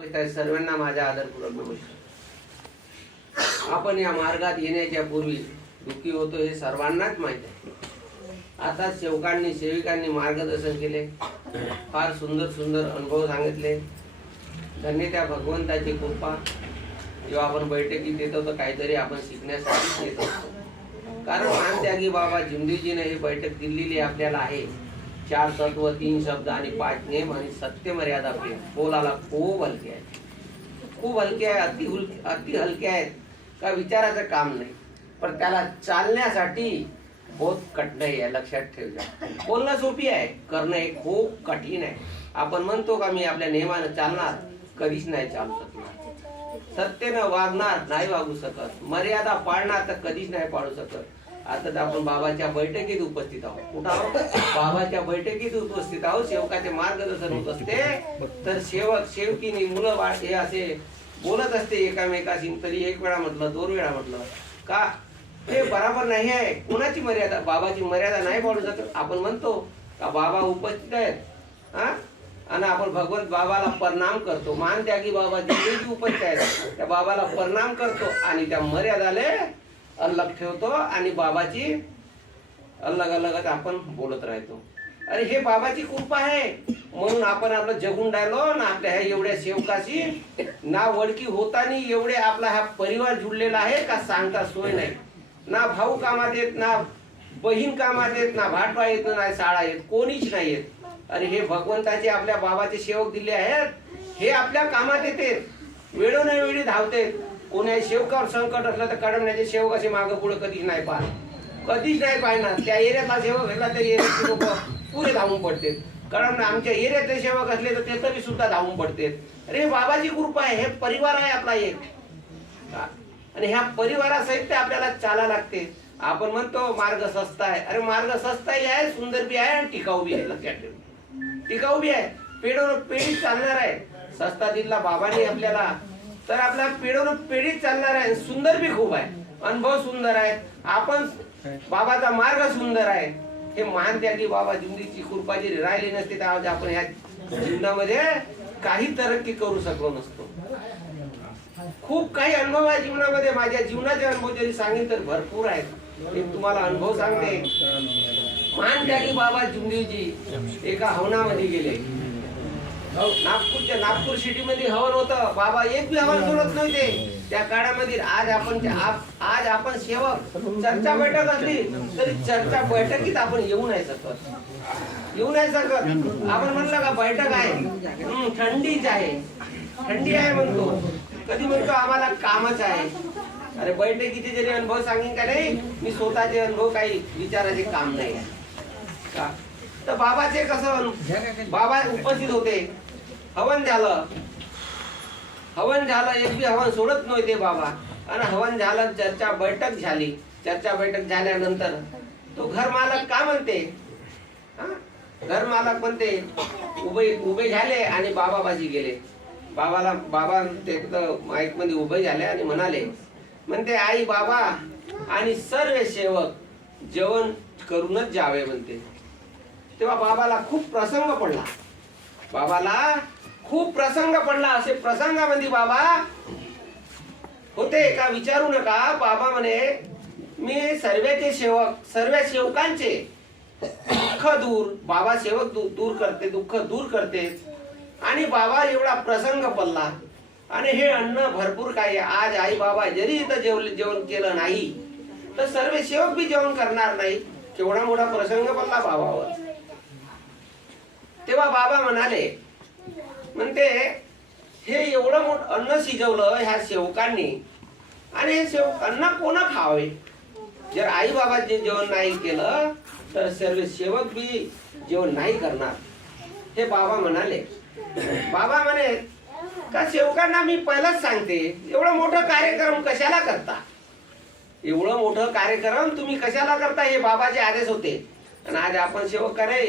सर्वांना माझ्या आदरपूर्वक नमस्कार. आपण या मार्गात येण्याच्या पूर्वी दुःखी होतो हे सर्वांनाच माहीत आहे. आता सेवकांनी सेविकांनी मार्गदर्शन केले. फार सुंदर सुंदर अनुभव सांगितले. धन्य त्या भगवंताची कृपा. जेव्हा आपण बैठकीत येतो तर काहीतरी आपण शिकण्यासाठी येतो कारण मानत्यागी बाबा जिंदीजीने ही बैठक दिलेली आपल्याला आहे. चार तत्व तीन शब्द आणि पाच नेम आणि सत्य मर्यादा प्रेम. बोलाला खूप हलके आहे खूप हलके आहे अति हुल- अति हलके आहेत. का विचाराचं काम नाही. पण त्याला चालण्यासाठी बहुत कठीण आहे लक्षात ठेवजा. बोलणं सोपी आहे करणं हे खूप कठीण आहे. आपण म्हणतो का मी आपल्या नियमानं चालणार? कधीच नाही चालू शकणार. सत्यनं वागणार नाही वागू शकत. मर्यादा पाळणार तर कधीच नाही पाळू शकत. आता तर आपण बाबाच्या बैठकीत उपस्थित आहोत. कुठं आहोत? बाबाच्या बैठकीत उपस्थित आहोत. सेवकाचे मार्गदर्शन होत असते. तर सेवक सेवकीने मुलं बाळ हे असे बोलत असते एकामेकाशी. तरी एक वेळा म्हटलं दोन वेळा म्हटलं. का? हे बराबर नाही आहे. कोणाची मर्यादा? बाबाची मर्यादा नाही पाळू शकत. आपण म्हणतो का बाबा उपस्थित आहेत. हा? आणि आपण भगवंत बाबाला परिणाम करतो. मान त्यागी बाबा जिथे उपस्थित आहेत त्या बाबाला परिणाम करतो आणि त्या मर्यादाले अलग ठेवतो आणि बाबाची अलग अलगच आपण बोलत राहतो. अरे हे बाबाची कृपा आहे. म्हणून आपण आपलं जगून राहिलो ना आपल्या ह्या एवढ्या सेवकाशी ना वडकी होताना एवढे आपला हा परिवार जुळलेला आहे का सांगता सोय नाही. ना भाऊ कामात येत ना बहीण कामात येत ना भाटवा येत ना शाळा येत कोणीच नाही येत. अरे हे भगवंताचे आपल्या बाबाचे सेवक दिले आहेत. हे आपल्या कामात येते वेळोनवेळी धावते कोणी शेवकावर संकट असलं तर कडमण्याचे म्हणजे सेवक असे मागं पुढे कधीच नाही पाहत. कधीच नाही पाहणार. त्या एरियातला सेवक असला तर एरियाचे लोक पुरे धावून पडते कारण आमच्या एरियातले सेवक असले तर ते तरी सुद्धा धावून पडते अरे बाबाची कृपा आहे हे परिवार आहे आपला एक. आणि ह्या परिवारासहित ते आपल्याला चाला लागते. आपण म्हणतो मार्ग सस्ता आहे. अरे मार्ग सस्ताही आहे सुंदर बी आहे आणि टिकाऊ बी आहे लक्षात ठेव. टिकाऊ बी आहे. पेढोर पेढी चालणार आहे. सस्ता दिला बाबाने आपल्याला तर आपला पिढून पिढीत चालणार आहे. सुंदर बी खूप आहे. अनुभव सुंदर आहे आपण बाबाचा मार्ग सुंदर आहे. हे मान त्यागी बाबा जिंदीची कृपा जी राहिली नसते तर आज आपण ह्या जीवनामध्ये काही तरक्की करू शकलो नसतो. खूप काही अनुभव आहे जीवनामध्ये. माझ्या जीवनाचे अनुभव जरी सांगेल तर भरपूर आहेत. हे तुम्हाला अनुभव सांगते. मान त्यागी बाबा जुंदीजी एका हवनामध्ये गेले. हो, नागपूरच्या नागपूर सिटी मध्ये हवन होतं. बाबा एक बी हवन सोडत नव्हते. त्या काळामध्ये आज आपण आज आपण सेवक चर्चा बैठक असली तरी चर्चा बैठकीत आपण येऊ नाही शकत. येऊ नाही शकत. आपण म्हणलं का बैठक आहे. थंडीच आहे. थंडी आहे म्हणतो. कधी म्हणतो आम्हाला कामच आहे. अरे बैठकीचे जरी अनुभव सांगेन का नाही मी स्वतःचे अनुभव काही विचाराचे काम नाही. आहे का? तर बाबाचे कसं बाबा उपस्थित होते. हवन झालं. हवन झालं एक बी हवन सोडत नव्हते बाबा. आणि हवन झालं चर्चा बैठक झाली. चर्चा बैठक झाल्यानंतर तो घर मालक का म्हणते? हा? घर मालक म्हणते उभे उभे झाले आणि बाबाबाजी गेले. बाबाला बाबा ते माईकमध्ये उभे झाले आणि म्हणाले म्हणते आई बाबा आणि सर्व सेवक जेवण करूनच जावे म्हणते. तेव्हा बाबाला खूप प्रसंग पडला. बाबाला खूप प्रसंग पडला. असे प्रसंगामध्ये बाबा होते. का विचारू नका. बाबा म्हणे मी सर्वेचे सेवक सर्व सेवकांचे दुःख दूर बाबा सेवक दूर करते दुःख दूर करते. आणि बाबा एवढा प्रसंग पडला. आणि हे अन्न भरपूर काही आहे. आज आई बाबा जरी इथं जेवण जेवण केलं नाही तर सर्व सेवक बी जेवण करणार नाही. केवढा मोठा प्रसंग पडला बाबावर. तेव्हा बाबा म्हणाले म्हणते हे एवढं मोठ अन्न शिजवलं ह्या सेवकांनी आणि हे सेवक अन्न कोण खावे? जर आई बाबा जे जेवण नाही केलं तर सर्व सेवक बी जेवण नाही करणार. हे बाबा म्हणाले. बाबा म्हणे का सेवकांना मी पहिलाच सांगते एवढं मोठं कार्यक्रम कशाला करता? एवढं मोठं कार्यक्रम तुम्ही कशाला करता? हे बाबाचे आदेश होते. आणि आज आपण सेवक करे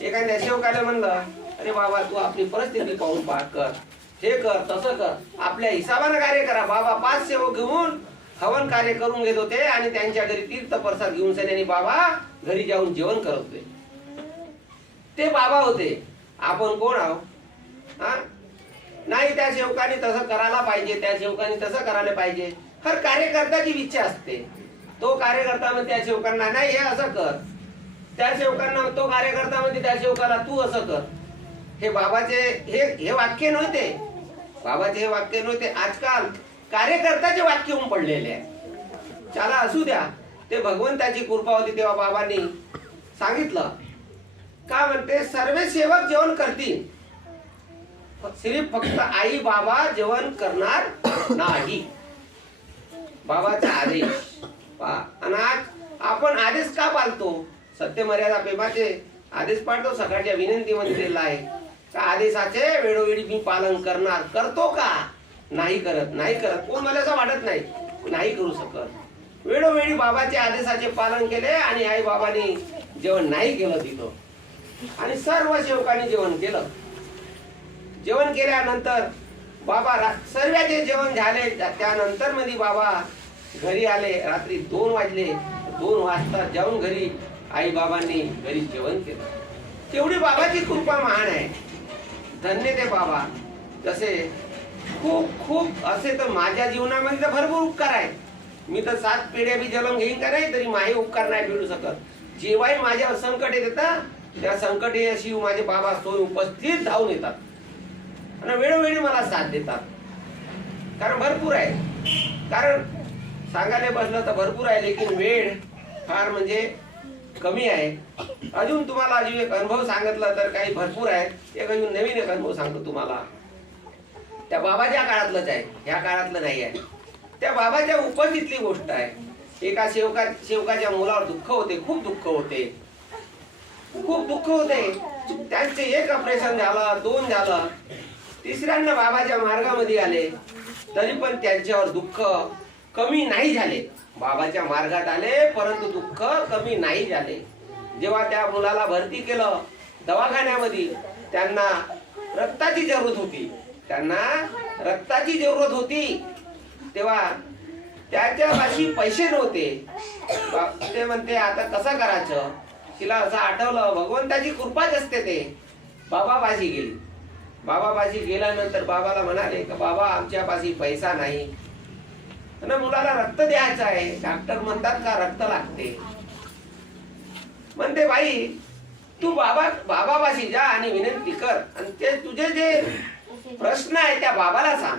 एखाद्या सेवकाला म्हणलं अरे बाबा तू आपली परिस्थिती पाहून पाह कर. हे कर तसं कर. आपल्या हिसाबानं कार्य करा. बाबा पाच सेवक घेऊन हवन कार्य करून घेत होते आणि त्यांच्या घरी तीर्थ प्रसाद घेऊन सन्यानी बाबा घरी जाऊन जेवण करत होते. ते बाबा होते. आपण कोण आहो? हा? नाही त्या सेवकाने तसं करायला पाहिजे. त्या सेवकाने तसं करायला पाहिजे. हर कार्यकर्त्याची इच्छा असते. तो कार्यकर्ता म्हणते त्या सेवकांना नाही हे असं कर. त्या सेवकांना तो कार्यकर्ता म्हणते त्या सेवकाला तू असं कर. हे बाबाचे हे हे वाक्य नव्हते. बाबाचे हे वाक्य नव्हते. आजकाल कार्यकर्त्याचे वाक्य होऊन पडलेले आहे त्याला असू द्या. ते भगवंताची कृपा होती तेव्हा बाबांनी सांगितलं. का म्हणते? सर्व सेवक जेवण करतील. सिर्फ फक्त आई बाबा जेवण करणार नाही. बाबाचा आदेश. आणि आज आपण आदेश का पालतो? सत्य मर्यादा आदेश पाठतो सकाळच्या विनंतीमध्ये दिलेला आहे. का आदेशाचे वेळोवेळी मी पालन करणार. करतो का? नाही करत. नाही करत. कोण मला असं वाटत नाही. नाही करू शकत. वेळोवेळी बाबाचे आदेशाचे पालन केले आणि आई बाबांनी जेवण नाही केलं तिथं. आणि सर्व सेवकांनी जेवण केलं. जेवण केल्यानंतर बाबा रा- सर्वांचे जेवण झाले. त्या- त्यानंतरमध्ये बाबा घरी आले. रात्री दोन वाजले. दोन वाजता जाऊन घरी आई बाबांनी घरी जेवण केलं. तेवढी बाबाची कृपा महान आहे. धन्य ते बाबा. जसे खूप खूप असे तर माझ्या जीवनामध्ये तर भरपूर उपकार आहे मी तर सात पिढ्या बी जन्म घेईन का नाही तरी माझे उपकार नाही मिळू शकत. जेव्हाही माझ्या संकट येत त्या संकट अशी माझे बाबा सोय उपस्थित धावून येतात. आणि वेळोवेळी मला साथ देतात. कारण भरपूर आहे. कारण सांगायला बसलं तर भरपूर आहे लेकिन वेळ फार म्हणजे कमी आहे. अजून तुम्हाला अजून एक अनुभव सांगितला तर काही भरपूर आहेत. एक अजून नवीन एक अनुभव सांगतो तुम्हाला. त्या बाबाच्या काळातलंच आहे. ह्या काळातलं नाही आहे. त्या बाबाच्या उपस्थितली गोष्ट आहे. एका सेवका सेवकाच्या मुलावर दुःख होते. खूप दुःख होते. खूप दुःख होते. त्यांचे एक ऑपरेशन झालं दोन झालं. तिसऱ्यांदा बाबाच्या मार्गामध्ये आले. तरी पण त्यांच्यावर दुःख कमी नाही झाले. बाबाच्या मार्गात आले परंतु दुःख कमी नाही झाले. जेव्हा त्या मुलाला भरती केलं दवाखान्यामध्ये त्यांना रक्ताची जरूरत होती. त्यांना रक्ताची जरूरत होती. तेव्हा त्याच्यापाशी पैसे नव्हते. ते म्हणते आता कसं करायचं? तिला असं आठवलं भगवंताची कृपाच असते ते. बाबाबाजी गेली. बाबाबाजी गेल्यानंतर बाबाला म्हणाले का बाबा आमच्यापाशी पैसा नाही. आणि मुलाला रक्त द्यायचं आहे. डॉक्टर म्हणतात का रक्त लागते. म्हणते बाई तू बाबा बाबापाशी जा आणि विनंती कर. आणि ते तुझे जे प्रश्न आहे त्या बाबाला सांग.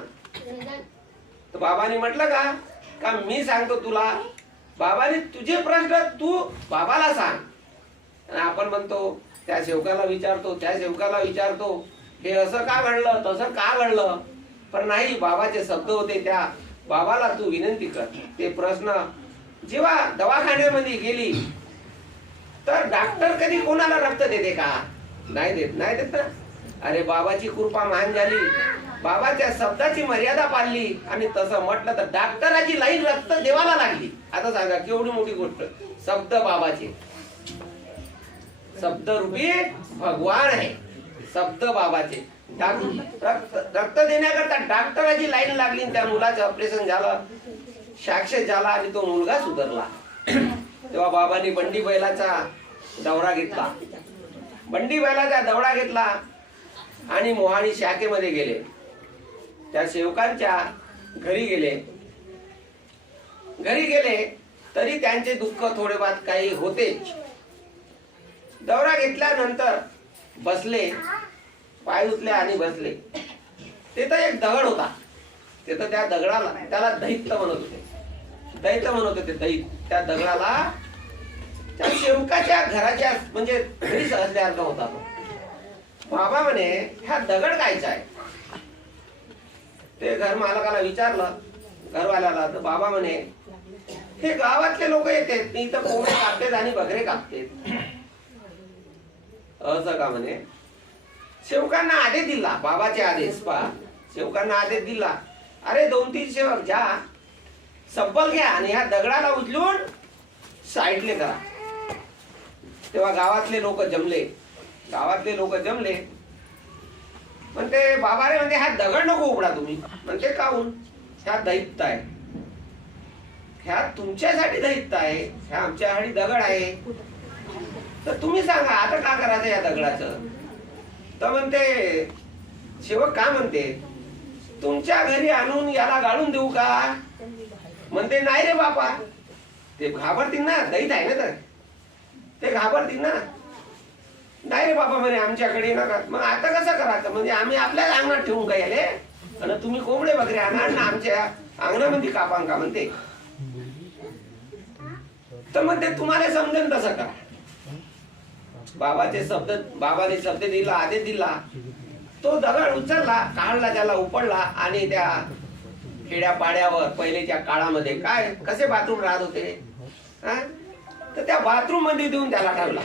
तर बाबाने म्हटलं का का मी सांगतो तुला? बाबाने तुझे प्रश्न तू बाबाला सांग. आणि आपण म्हणतो त्या सेवकाला विचारतो त्या सेवकाला विचारतो. हे असं का घडलं तसं का घडलं? पण नाही बाबाचे शब्द होते त्या. बाबाला तू विनंती कर. ते प्रश्न जेव्हा दवाखान्यामध्ये गेली तर डॉक्टर कधी कोणाला रक्त देते का? नाही देत नाही देत ना. अरे बाबाची कृपा मान झाली. बाबाच्या शब्दाची मर्यादा पाळली आणि तसं म्हटलं तर डॉक्टराची लाईन रक्त देवाला लागली. आता सांगा केवढी मोठी गोष्ट. शब्द बाबाचे. शब्द रूपी भगवान आहे. शब्द बाबाचे. रक्त देण्याकरता डॉक्टराची लाईन लागली त्या मुलाचं ऑपरेशन झालं. साक्षर झाला आणि तो मुलगा सुधारला. तेव्हा बाबांनी बंडी बैलाचा दौरा घेतला. बंडी बैलाचा दौरा घेतला आणि मोहाणी शाखेमध्ये गेले. त्या सेवकांच्या घरी गेले. घरी गेले तरी त्यांचे दुःख थोडेफार काही होतेच. दौरा घेतल्यानंतर बसले. पाय उचले आणि बसले. तिथं एक दगड होता. तिथं त्या दगडाला त्याला दैत्य म्हणत होते. दैत्य म्हणत होते दैत त्या दगडाला त्या शेवकाच्या घराच्या म्हणजे घरी सहजल्यासारखा होता तो. बाबा म्हणे ह्या दगड कायचा आहे? ते घर मालकाला विचारलं घरवाल्याला. तर बाबा म्हणे हे गावातले लोक येतात इथं कोंबडे कापतेत आणि बकरे कापतेत. असं का म्हणे? सेवकांना आदेश दिला बाबाचे आदेश पा सेवकांना आदेश दिला. अरे दोन तीन सेवक जा सब्बल घ्या आणि ह्या दगडाला उचलून साईडले करा. तेव्हा गावातले लोक जमले. गावातले लोक जमले. म्हणते बाबा रे म्हणते हा दगड नको उघडा तुम्ही. म्हणते काहून? ह्या दैत्य आहे. ह्या तुमच्यासाठी दैत्य आहे. ह्या आमच्यासाठी दगड आहे. तर तुम्ही सांगा आता का करायचं या दगडाचं? तर म्हणते सेवक का म्हणते? तुमच्या घरी आणून याला गाळून देऊ का? म्हणते नाही रे बापा. ते घाबरतील ना दैत आहे ना तर. ते घाबरतील ना. नाही रे बाबा म्हणे आमच्याकडे नका मग आता कसं करायचं? म्हणजे आम्ही आपल्याच अंगणात ठेवून काय आले? आणि तुम्ही कोंबडे वगैरे आणा ना आमच्या अंगणामध्ये कापान का म्हणते. तर मग ते तुम्हाला समजेल तसं करा बाबाचे शब्द बाबाने शब्द दिला आदेश दिला. तो दगड उचलला काढला त्याला उपडला आणि त्या खेड्या पाड्यावर पहिलेच्या काळामध्ये. काय? कसे बाथरूम राहत होते? तर त्या बाथरूममध्ये देऊन त्याला ठेवला.